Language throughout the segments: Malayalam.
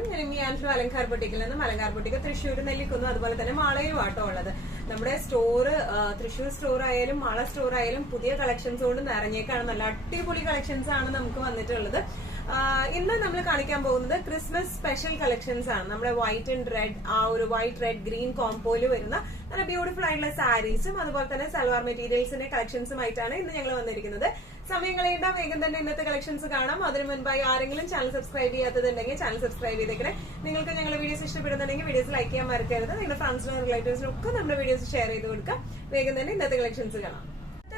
നമസ്കാരം. ഞാൻ ആൻഡ്രു അലങ്കാർ ബൊട്ടിക്കിൽ നിന്നും അലങ്കാർ ബൊട്ടിക്ക് തൃശ്ശൂർ നെല്ലിക്കുന്നു, അതുപോലെ തന്നെ മാളയും ആട്ടോ ഉള്ളത്. നമ്മുടെ സ്റ്റോറ് തൃശ്ശൂർ സ്റ്റോർ ആയാലും മാള സ്റ്റോർ ആയാലും പുതിയ കളക്ഷൻസ് കൊണ്ട് നിറഞ്ഞേക്കാണ്. നല്ല അടിപൊളി കളക്ഷൻസ് ആണ് നമുക്ക് വന്നിട്ടുള്ളത്. ഇന്ന് നമ്മൾ കാണിക്കാൻ പോകുന്നത് ക്രിസ്മസ് സ്പെഷ്യൽ കളക്ഷൻസ് ആണ്. നമ്മുടെ വൈറ്റ് ആൻഡ് റെഡ്, ആ ഒരു വൈറ്റ് റെഡ് ഗ്രീൻ കോംബോയിൽ വരുന്ന നല്ല ബ്യൂട്ടിഫുൾ ആയിട്ടുള്ള സാരീസും അതുപോലെ തന്നെ സൽവാർ മെറ്റീരിയൽസിന്റെ കളക്ഷൻസുമായിട്ടാണ് ഇന്ന് ഞങ്ങൾ വന്നിരിക്കുന്നത്. സമയം കളയേണ്ട, വേഗം തന്നെ ഇന്നത്തെ കളക്ഷൻസ് കാണാം. അതിനു മുൻപായി ആരെങ്കിലും ചാനൽ സബ്സ്ക്രൈബ് ചെയ്യാത്തതുണ്ടെങ്കിൽ ചാനൽ സബ്സ്ക്രൈബ് ചെയ്തേക്കണേ. നിങ്ങൾക്ക് ഞങ്ങളുടെ വീഡിയോസ് ഇഷ്ടപ്പെടുന്നുണ്ടെങ്കിൽ വീഡിയോസ് ലൈക്ക് ചെയ്യാൻ മറക്കരുത്. നിങ്ങളുടെ ഫ്രണ്ട്സിനും റിലേറ്റീവ്സിനും ഒക്കെ നമ്മുടെ വീഡിയോസ് ഷെയർ ചെയ്ത് കൊടുക്കാം. വേഗം തന്നെ ഇന്നത്തെ കളക്ഷൻസ് കാണാം.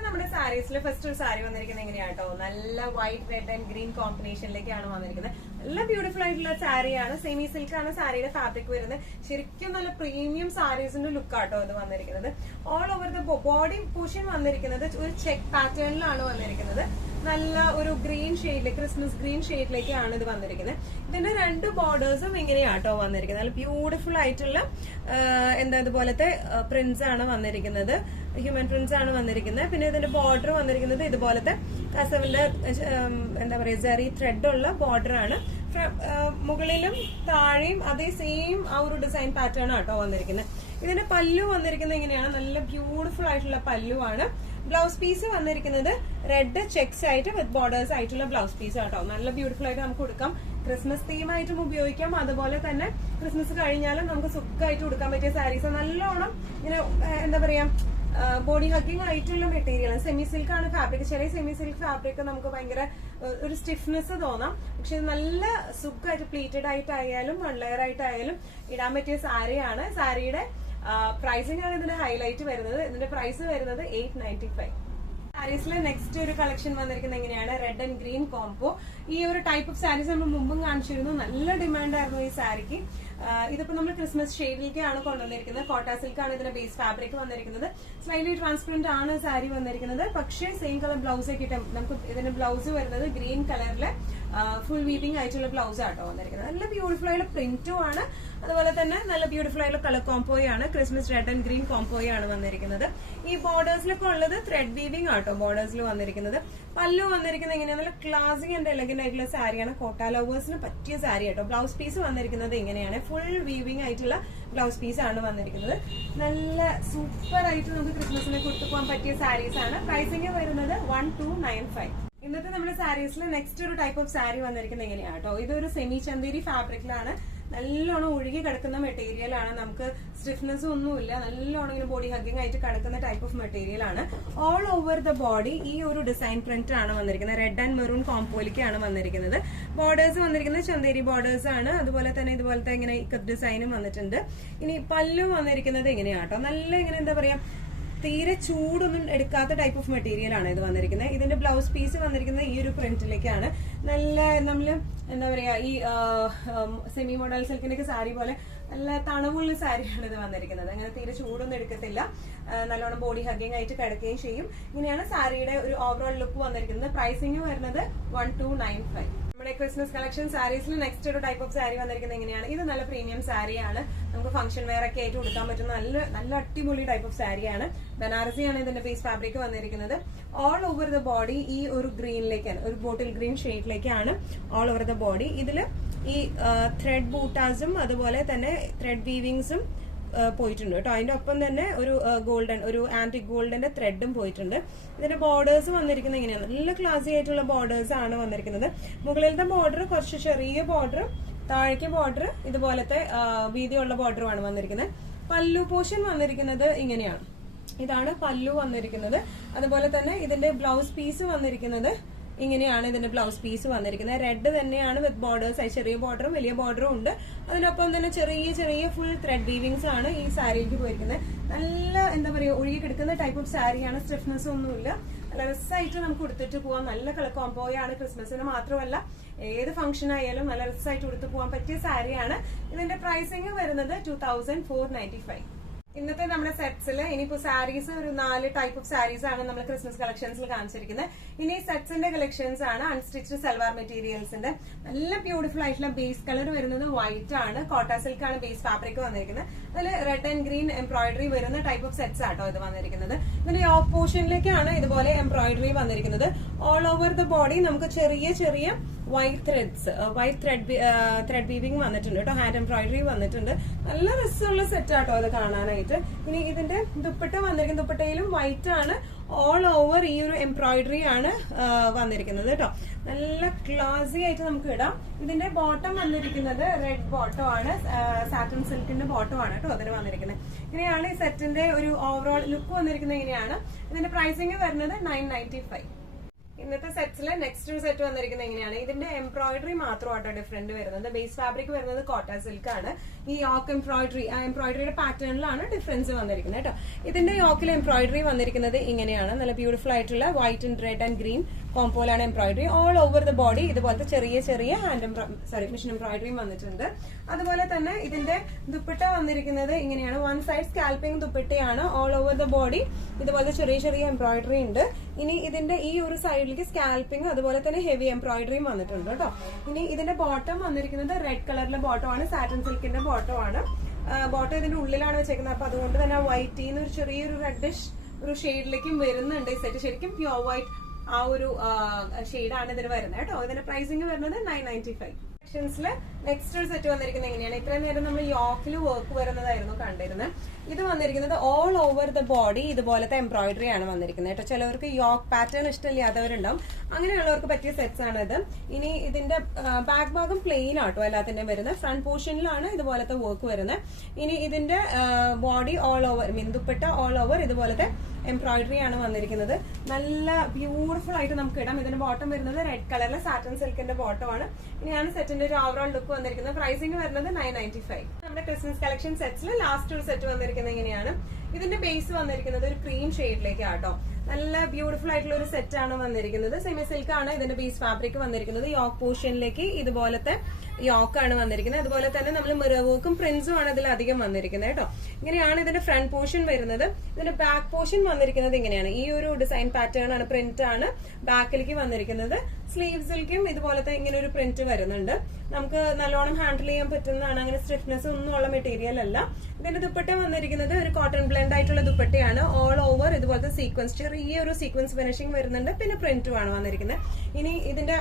നമ്മുടെ സാരീസിൽ ഫസ്റ്റ് ഒരു സാരി വന്നിരിക്കുന്നത് എങ്ങനെയാട്ടോ, നല്ല വൈറ്റ് റെഡ് ആൻഡ് ഗ്രീൻ കോമ്പിനേഷനിലേക്കാണ് വന്നിരിക്കുന്നത്. നല്ല ബ്യൂട്ടിഫുൾ ആയിട്ടുള്ള സാരിയാണ്. സെമി സിൽക്ക് ആണ് സാരിയുടെ ഫാബ്രിക് വരുന്നത്. ശരിക്കും നല്ല പ്രീമിയം സാരീസിന്റെ ലുക്ക് ആട്ടോ ഇത് വന്നിരിക്കുന്നത്. All over the body portion വന്നിരിക്കുന്നത് ഒരു ചെക്ക് പാറ്റേണിലാണ് വന്നിരിക്കുന്നത്. നല്ല ഒരു ഗ്രീൻ ഷെയ്ഡില്, ക്രിസ്മസ് ഗ്രീൻ ഷെയ്ഡിലേക്കാണ് ഇത് വന്നിരിക്കുന്നത്. ഇതിന്റെ രണ്ട് ബോർഡേഴ്സും ഇങ്ങനെയാട്ടോ വന്നിരിക്കുന്നത്. നല്ല ബ്യൂട്ടിഫുൾ ആയിട്ടുള്ള ഇതുപോലത്തെ പ്രിന്റ്സ് ആണ് വന്നിരിക്കുന്നത്. ഹ്യൂമൻ പ്രിന്റ്സ് ആണ് വന്നിരിക്കുന്നത്. പിന്നെ ഇതിന്റെ ബോർഡർ വന്നിരിക്കുന്നത് ഇതുപോലത്തെ കസവിന്റെ ജെറി ത്രെഡ് ഉള്ള ബോർഡർ ആണ്. മുകളിലും താഴെയും അതേ സെയിം ആ ഒരു ഡിസൈൻ പാറ്റേൺ ആട്ടോ വന്നിരിക്കുന്നത്. ഇതിന്റെ പല്ലു വന്നിരിക്കുന്നത് ഇങ്ങനെയാണ്. നല്ല ബ്യൂട്ടിഫുൾ ആയിട്ടുള്ള പല്ലു ആണ്. ബ്ലൗസ് പീസ് വന്നിരിക്കുന്നത് റെഡ് ചെക്സ് ആയിട്ട് വിത്ത് ബോർഡേഴ്സ് ആയിട്ടുള്ള ബ്ലൗസ് പീസ് ആട്ടോ. നല്ല ബ്യൂട്ടിഫുൾ ആയിട്ട് നമുക്ക് കൊടുക്കാം. ക്രിസ്മസ് തീമായിട്ടും ഉപയോഗിക്കാം. അതുപോലെ തന്നെ ക്രിസ്മസ് കഴിഞ്ഞാലും നമുക്ക് സുഖമായിട്ട് കൊടുക്കാൻ പറ്റിയ സാരീസ്. നല്ലോണം ഇങ്ങനെ ബോഡി ഹഗ്ഗിങ് ആയിട്ടുള്ള മെറ്റീരിയൽ. സെമി സിൽക്ക് ആണ് ഫാബ്രിക്. ചില സെമി സിൽക്ക് ഫാബ്രിക് നമുക്ക് ഭയങ്കര ഒരു സ്റ്റിഫ്നെസ് തോന്നാം. പക്ഷെ നല്ല സുഖമായിട്ട് പ്ലീറ്റഡ് ആയിട്ടായാലും വൺ ലെയർ ആയിട്ടായാലും ഇടാൻ പറ്റിയ സാരിയാണ്. സാരിയുടെ പ്രൈസിംഗ് ആണ് ഇതിന്റെ ഹൈലൈറ്റ് വരുന്നത്. ഇതിന്റെ പ്രൈസ് വരുന്നത് 895. സാരീസിലെ നെക്സ്റ്റ് ഒരു കളക്ഷൻ വന്നിരിക്കുന്നത് എങ്ങനെയാണ്, റെഡ് ആൻഡ് ഗ്രീൻ കോംബോ. ഈ ഒരു ടൈപ്പ് ഓഫ് സാരീസ് നമ്മൾ മുമ്പും കാണിച്ചിരുന്നു. നല്ല ഡിമാൻഡ് ആയിരുന്നു ഈ സാരിക്ക്. ഇതിപ്പോ നമ്മൾ ക്രിസ്മസ് ഷെയ്ഡിലേക്കാണ് കൊണ്ടുവന്നിരിക്കുന്നത്. കോട്ട സിൽക്ക് ആണ് ഇതിന്റെ ബേസ് ഫാബ്രിക് വന്നിരിക്കുന്നത്. സ്ലൈറ്റ്ലി ട്രാൻസ്പെറന്റ് ആണ് സാരി വന്നിരിക്കുന്നത്. പക്ഷേ സെയിം കളർ ബ്ലൗസ് കിട്ടും. നമുക്ക് ഇതിന്റെ ബ്ലൗസ് വരുന്നത് ഗ്രീൻ കളറിലെ ഫുൾ വീവിംഗ് ആയിട്ടുള്ള ബ്ലൗസ് ആട്ടോ വന്നിരിക്കുന്നത്. നല്ല ബ്യൂട്ടിഫുൾ ആയിട്ടുള്ള പ്രിന്റും ആണ്. അതുപോലെ തന്നെ നല്ല ബ്യൂട്ടിഫുൾ ആയിട്ടുള്ള കളർ കോംബോയാണ്. ക്രിസ്മസ് റെഡ് ആൻഡ് ഗ്രീൻ കോംബോയാണ് വന്നിരിക്കുന്നത്. ഈ ബോർഡേഴ്സിലൊക്കെ ഉള്ളത് ത്രെഡ് വീവിംഗ് ആട്ടോ ബോർഡേഴ്സിൽ വന്നിരിക്കുന്നത്. പല്ലു വന്നിരിക്കുന്നത് എങ്ങനെയാണ്, നല്ല ക്ലാസി ആൻഡ് എലഗന്റ് ആയിട്ടുള്ള സാരിയാണ്. കോട്ട ലവേഴ്സിന് പറ്റിയ സാരി ആട്ടോ. ബ്ലൗസ് പീസ് വന്നിരിക്കുന്നത് ഇങ്ങനെയാണ്. ഫുൾ വീവിംഗ് ആയിട്ടുള്ള ബ്ലൗസ് പീസ് ആണ് വന്നിരിക്കുന്നത്. നല്ല സൂപ്പർ ആയിട്ട് നമുക്ക് ക്രിസ്മസിനെ കൊടുത്തു പോകാൻ പറ്റിയ സാരീസ് ആണ്. പ്രൈസിംഗ് വരുന്നത് 1295. ഇന്നത്തെ നമ്മുടെ സാരീസിൽ നെക്സ്റ്റ് ഒരു ടൈപ്പ് ഓഫ് സാരി വന്നിരിക്കുന്നത് എങ്ങനെയാണ് കേട്ടോ. ഇതൊരു സെമി ചന്തേരി ഫാബ്രിക്കിലാണ്. നല്ലോണം ഒഴുകി കിടക്കുന്ന മെറ്റീരിയൽ ആണ്. നമുക്ക് സ്റ്റിഫ്നെസ് ഒന്നുമില്ല. നല്ലോണം ഇങ്ങനെ ബോഡി ഹഗ്ഗിംഗ് ആയിട്ട് കിടക്കുന്ന ടൈപ്പ് ഓഫ് മെറ്റീരിയൽ ആണ്. ഓൾ ഓവർ ദ ബോഡി ഈ ഒരു ഡിസൈൻ പ്രിന്റ് ആണ് വന്നിരിക്കുന്നത്. റെഡ് ആൻഡ് മെറൂൺ കോംബോയിലേക്കാണ് വന്നിരിക്കുന്നത്. ബോർഡേഴ്സ് വന്നിരിക്കുന്നത് ചന്തേരി ബോർഡേഴ്സ് ആണ്. അതുപോലെ തന്നെ ഇതുപോലത്തെ ഇങ്ങനെ ഇക്കത്ത് ഡിസൈനും വന്നിട്ടുണ്ട്. ഇനി പല്ലു വന്നിരിക്കുന്നത് എങ്ങനെയാട്ടോ, നല്ല ഇങ്ങനെ തീരെ ചൂടൊന്നും എടുക്കാത്ത ടൈപ്പ് ഓഫ് മെറ്റീരിയൽ ആണ് ഇത് വന്നിരിക്കുന്നത്. ഇതിന്റെ ബ്ലൗസ് പീസ് വന്നിരിക്കുന്നത് ഈ ഒരു പ്രിന്റിലേക്കാണ്. നല്ല നമ്മള് ഈ സെമി മോഡൽ സിൽക്കിന്റെ ഒക്കെ സാരി പോലെ നല്ല തണവുള്ള സാരിയാണ് ഇത് വന്നിരിക്കുന്നത്. അങ്ങനെ തീരെ ചൂടൊന്നും എടുക്കത്തില്ല. നല്ലോണം ബോഡി ഹഗ്ഗിംഗ് ആയിട്ട് കിടക്കുകയും ചെയ്യും. ഇങ്ങനെയാണ് സാരിയുടെ ഒരു ഓവറോൾ ലുക്ക് വന്നിരിക്കുന്നത്. പ്രൈസിംഗ് വരുന്നത് 1295. നമ്മുടെ ക്രിസ്മസ് കളക്ഷൻ സാരീസിൽ നെക്സ്റ്റ് ഒരു ടൈപ്പ് ഓഫ് സാരി വന്നിരിക്കുന്നത് എങ്ങനെയാണ്. ഇത് നല്ല പ്രീമിയം സാരിയാണ്. നമുക്ക് ഫംഗ്ഷൻ വെയർ ഒക്കെ ആയിട്ട് കൊടുക്കാൻ പറ്റുന്ന നല്ല അടിപൊളി ടൈപ്പ് ഓഫ് സാരിയാണ്. ബനാറസി ആണ് ഇതിന്റെ ബേസ് ഫാബ്രിക് വന്നിരിക്കുന്നത്. ഓൾ ഓവർ ദ ബോഡി ഈ ഒരു ഗ്രീനിലേക്കാണ്, ഒരു ബോട്ടിൽ ഗ്രീൻ ഷെയ്ഡിലേക്കാണ് ഓൾ ഓവർ ദ ബോഡി. ഇതില് ഈ ത്രെഡ് ബൂട്ടാസും അതുപോലെ തന്നെ ത്രെഡ് വീവിങ്സും പോയിട്ടുണ്ട് കേട്ടോ. അതിന്റെ ഒപ്പം തന്നെ ഒരു ഗോൾഡൻ, ഒരു ആന്റിക് ഗോൾഡന്റെ ത്രെഡും പോയിട്ടുണ്ട്. ഇതിന്റെ ബോർഡേഴ്സ് വന്നിരിക്കുന്നത് ഇങ്ങനെയാണ്. നല്ല ക്ലാസി ആയിട്ടുള്ള ബോർഡേഴ്സ് ആണ് വന്നിരിക്കുന്നത്. മുകളിലത്തെ ബോർഡർ കുറച്ച് ചെറിയ ബോർഡർ, താഴേക്ക് ബോർഡർ ഇതുപോലത്തെ വീതിയുള്ള ബോർഡറുമാണ് വന്നിരിക്കുന്നത്. പല്ലു പോർഷൻ വന്നിരിക്കുന്നത് ഇങ്ങനെയാണ്. ഇതാണ് പല്ലു വന്നിരിക്കുന്നത്. അതുപോലെ തന്നെ ഇതിന്റെ ബ്ലൗസ് പീസ് വന്നിരിക്കുന്നത് ഇങ്ങനെയാണ്. ഇതിന്റെ ബ്ലൗസ് പീസ് വന്നിരിക്കുന്നത് റെഡ് തന്നെയാണ് വിത്ത് ബോർഡേഴ്സ്. ചെറിയ ബോർഡറും വലിയ ബോർഡറും ഉണ്ട്. അതിനൊപ്പം തന്നെ ചെറിയ ഫുൾ ത്രെഡ് വീവിങ്സ് ആണ് ഈ സാരിയിലേക്ക് പോയിരിക്കുന്നത്. നല്ല ഒഴുകി കിടക്കുന്ന ടൈപ്പ് ഓഫ് സാരിയാണ്. സ്റ്റിഫ്നെസ് ഒന്നുമില്ല. നല്ല രസമായിട്ട് നമുക്ക് ഉടുത്തിട്ട് പോവാം. നല്ല കളർ കോംബോയാണ്. ക്രിസ്മസിന് മാത്രമല്ല ഏത് ഫംഗ്ഷൻ ആയാലും നല്ല രസമായിട്ട് ഉടുത്തു പോകാൻ പറ്റിയ സാരിയാണ്. ഇതിന്റെ പ്രൈസിംഗ് വരുന്നത് 2495. ഇന്നത്തെ നമ്മുടെ സെറ്റ്സിൽ ഇനിയിപ്പോ സാരീസ് ഒരു 4 ടൈപ്പ് ഓഫ് സാരീസ് ആണ് നമ്മൾ ക്രിസ്മസ് കളക്ഷൻസിൽ കാണിച്ചിരിക്കുന്നത്. ഇനി സെറ്റ്സിന്റെ കളക്ഷൻസ് ആണ്. അൺസ്റ്റിച്ച്ഡ് സൽവാർ മെറ്റീരിയൽസിന്റെ നല്ല ബ്യൂട്ടിഫുൾ ആയിട്ടുള്ള ബേസ് കളർ വരുന്നത് വൈറ്റ് ആണ്. കോട്ട സിൽക്ക് ആണ് ബേസ് ഫാബ്രിക് വന്നിരിക്കുന്നത്. അതിൽ റെഡ് ആൻഡ് ഗ്രീൻ എംബ്രോയിഡറി വരുന്ന ടൈപ്പ് ഓഫ് സെറ്റ്സ് ആട്ടോ ഇത് വന്നിരിക്കുന്നത്. ഇതിന്റെ യോക്ക് പോർഷനിലേക്കാണ് ഇതുപോലെ എംബ്രോയിഡറി വന്നിരിക്കുന്നത്. ഓൾ ഓവർ ദ ബോഡി നമുക്ക് ചെറിയ വൈറ്റ് ത്രെഡ് വീവിംഗ് വന്നിട്ടുണ്ട് കേട്ടോ, ഹാൻഡ് എംബ്രോയിഡറി വന്നിട്ടുണ്ട്. നല്ല രസമുള്ള സെറ്റ് ആട്ടോ ഇത് കാണാനായിട്ട്. ഇനി ഇതിന്റെ ദുപ്പട്ട വന്നിരിക്കുന്ന ദുപ്പട്ടയിലും വൈറ്റ് ആണ്, ഓൾ ഓവർ ഈ ഒരു എംബ്രോയിഡറി ആണ് വന്നിരിക്കുന്നത് കേട്ടോ. നല്ല ക്ലാസി ആയിട്ട് നമുക്ക് ഇടാം. ഇതിന്റെ ബോട്ടം വന്നിരിക്കുന്നത് റെഡ് ബോട്ടം ആണ്, സാറ്റൻ സിൽക്കിന്റെ ബോട്ടം ആണ് കേട്ടോ അതിന് വന്നിരിക്കുന്നത്. ഇങ്ങനെയാണ് ഈ സെറ്റിന്റെ ഒരു ഓവറോൾ ലുക്ക് വന്നിരിക്കുന്നത്. ഇങ്ങനെയാണ് ഇതിന്റെ പ്രൈസിങ് വരുന്നത് 995. ഇന്നത്തെ സെറ്റ്സിൽ നെക്സ്റ്റ് ഒരു സെറ്റ് വന്നിരിക്കുന്നത് എങ്ങനെയാണ്, ഇതിന്റെ എംബ്രോയിഡറി മാത്രമാട്ടോ ഡിഫറെന്റ് വരുന്നത്. ബേസ് ഫാബ്രിക് വരുന്നത് കോട്ട സിൽക്ക് ആണ്. ഈ യോക്ക് എംബ്രോയിഡറി, ആ എംബ്രോയിഡറിയുടെ പാറ്റേണിലാണ് ഡിഫറൻസ് വന്നിരിക്കുന്നത് കേട്ടോ. ഇതിന്റെ യോക്കിൽ എംബ്രോയിഡറി വന്നിരിക്കുന്നത് ഇങ്ങനെയാണ്, നല്ല ബ്യൂട്ടിഫുൾ ആയിട്ടുള്ള white and red and green കോംപോലാണ് embroidery. All over the body ഇതുപോലത്തെ ചെറിയ ചെറിയ മിഷൻ എംബ്രോയിഡറിയും വന്നിട്ടുണ്ട്. അതുപോലെ തന്നെ ഇതിന്റെ ദുപ്പട്ട വന്നിരിക്കുന്നത് ഇങ്ങനെയാണ്, വൺ സൈഡ് സ്കാൽപ്പിംഗ് ദുപ്പട്ടയാണ്. ഓൾ ഓവർ ദ ബോഡി ഇതുപോലത്തെ ചെറിയ ചെറിയ എംബ്രോയിഡറി ഉണ്ട്. ഇനി ഇതിന്റെ ഈ ഒരു സൈഡിലേക്ക് സ്കാൽപ്പിംഗ് അതുപോലെ തന്നെ ഹെവി എംബ്രോയിഡറിയും വന്നിട്ടുണ്ട് കേട്ടോ. ഇനി ഇതിന്റെ ബോട്ടം വന്നിരിക്കുന്നത് റെഡ് കളറിലെ ബോട്ടം ആണ്, സാറ്റൻ സിൽക്കിന്റെ ബോട്ടം ആണ്. ബോട്ടം ഇതിന്റെ ഉള്ളിലാണ് വെച്ചേക്കുന്നത്. അപ്പൊ അതുകൊണ്ട് തന്നെ വൈറ്റിന്ന് ഒരു ചെറിയൊരു റെഡിഷ് ഒരു ഷെയ്ഡിലേക്കും വരുന്നുണ്ട് ഈ സെറ്റ്. ശരിക്കും പ്യോർ വൈറ്റ് ആ ഒരു ഷെയ്ഡാണ് ഇതിന് വരുന്നത് കേട്ടോ. ഇതിന്റെ പ്രൈസിംഗ് വരുന്നത് 995. നെക്സ്റ്റ് ഒരു സെറ്റ് വന്നിരിക്കുന്നത് എങ്ങനെയാണ്, ഇത്രയും നേരം നമ്മൾ യോക്കിൽ വർക്ക് വരുന്നതായിരുന്നു കണ്ടിരുന്നത്. ഇത് വന്നിരിക്കുന്നത് ഓൾ ഓവർ ദ ബോഡി ഇതുപോലത്തെ എംബ്രോയിഡറി ആണ് വന്നിരിക്കുന്നത് കേട്ടോ. ചിലവർക്ക് യോക്ക് പാറ്റേൺ ഇഷ്ടമില്ലാത്തവരുണ്ടാവും, അങ്ങനെയുള്ളവർക്ക് പറ്റിയ സെറ്റ്സ് ആണ് ഇത്. ഇനി ഇതിന്റെ ബാക്ക് ഭാഗം പ്ലെയിൻ ആട്ടോ എല്ലാത്തിന്റെയും വരുന്നത്. ഫ്രണ്ട് പോർഷനിലാണ് ഇതുപോലത്തെ വർക്ക് വരുന്നത്. ഇനി ഇതിന്റെ body all over dupatta all over ഇതുപോലത്തെ എംബ്രോയിഡറി ആണ് വന്നിരിക്കുന്നത്. നല്ല ബ്യൂട്ടിഫുൾ ആയിട്ട് നമുക്ക് ഇടാം. ഇതിന്റെ ബോട്ടം വരുന്നത് റെഡ് കളറിലെ സാറ്റൻ സിൽക്കിന്റെ ബോട്ടം ആണ്. ഇനിയാണ് സെറ്റിന്റെ ഒരു ഓവറോൾ ലുക്ക് വന്നിരിക്കുന്നത്. പ്രൈസിംഗ് വരുന്നത് 995. നമ്മുടെ ക്രിസ്മസ് കളക്ഷൻ സെറ്റ്സിൽ ലാസ്റ്റ് ഒരു സെറ്റ് വന്നിരിക്കുന്നത് ഇങ്ങനെയാണ്. ഇതിന്റെ ബേസ് വന്നിരിക്കുന്നത് ഒരു ക്രീം ഷെയ്ഡിലേക്ക് ആട്ടോ. നല്ല ബ്യൂട്ടിഫുൾ ആയിട്ടുള്ള ഒരു സെറ്റ് ആണ് വന്നിരിക്കുന്നത്. സെമി സിൽക്ക് ആണ് ഇതിന്റെ ബേസ് ഫാബ്രിക് വന്നിരിക്കുന്നത്. യോക്ക് പോർഷനിലേക്ക് ഇതുപോലത്തെ യോക്കാണ് വന്നിരിക്കുന്നത്. അതുപോലെ തന്നെ നമ്മൾ മിറർ വർക്കും പ്രിന്റ്സും ആണ് ഇതിൽ അധികം വന്നിരിക്കുന്നത് കേട്ടോ. ഇങ്ങനെയാണ് ഇതിന്റെ ഫ്രണ്ട് പോർഷൻ വരുന്നത്. ഇതിന്റെ ബാക്ക് പോർഷൻ വന്നിരിക്കുന്നത് ഇങ്ങനെയാണ്. ഈ ഒരു ഡിസൈൻ പാറ്റേൺ ആണ്, പ്രിന്റ് ആണ് ബാക്കിലേക്ക് വന്നിരിക്കുന്നത്. സ്ലീവ്സിലേക്കും ഇതുപോലത്തെ ഇങ്ങനെ ഒരു പ്രിന്റ് വരുന്നുണ്ട്. നമുക്ക് നല്ലോണം ഹാൻഡിൽ ചെയ്യാൻ പറ്റുന്നതാണ്, അങ്ങനെ സ്റ്റിഫ്നെസ് ഒന്നും ഉള്ള മെറ്റീരിയൽ അല്ല. ഇതിന്റെ ദുപ്പട്ട വന്നിരിക്കുന്നത് ഒരു കോട്ടൺ ബ്ലെൻഡ് ആയിട്ടുള്ള ദുപ്പട്ടയാണ്. ഓൾ ഓവർ ഇതുപോലത്തെ സീക്വൻസ്, ചെറിയൊരു സീക്വൻസ് ഫിനിഷിംഗ് വരുന്നുണ്ട്. പിന്നെ പ്രിന്റും ആണ് വന്നിരിക്കുന്നത്. ഇനി ഇതിന്റെ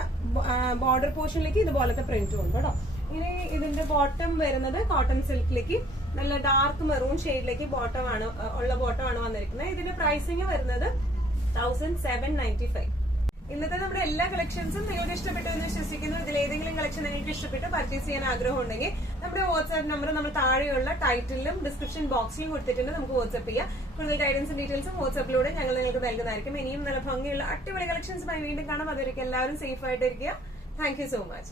ബോർഡർ പോർഷനിലേക്ക് ഇതുപോലത്തെ പ്രിന്റും ഉണ്ട് കേട്ടോ. ഇനി ഇതിന്റെ ബോട്ടം വരുന്നത് കോട്ടൺ സിൽക്കിലേക്ക് നല്ല ഡാർക്ക് മെറൂൺ ഷെയ്ഡിലേക്ക് ബോട്ടം ആണ് വന്നിരിക്കുന്നത്. ഇതിന്റെ പ്രൈസിംഗ് വരുന്നത് 1795. ഇന്നത്തെ നമ്മുടെ എല്ലാ കളക്ഷൻസും നിങ്ങൾക്ക് ഇഷ്ടപ്പെട്ടു എന്ന് വിശ്വസിക്കുന്നു. ഇതിൽ ഏതെങ്കിലും കളക്ഷൻ നിങ്ങൾക്ക് ഇഷ്ടപ്പെട്ട് പർച്ചേസ് ചെയ്യാൻ ആഗ്രഹം ഉണ്ടെങ്കിൽ നമ്മുടെ വാട്സ്ആപ്പ് നമ്പർ നമ്മൾ താഴെയുള്ള ടൈറ്റിലും ഡിസ്ക്രിപ്ഷൻ ബോക്സിലും കൊടുത്തിട്ടുണ്ട്. നമുക്ക് വാട്സ്ആപ്പ് ചെയ്യാം. കൂടുതൽ ഗൈഡൻസും ഡീറ്റെയിൽസും വാട്സ്ആപ്പിലൂടെ ഞങ്ങൾ നിങ്ങൾക്ക് നൽകുന്നതായിരിക്കും. ഇനിയും നല്ല ഭംഗിയുള്ള അടിപൊളി കളക്ഷൻസുമായി വീണ്ടും കാണാം. അതുവരെയ്ക്ക് എല്ലാവരും സേഫ് ആയിട്ടിരിക്കുക. Thank you so much.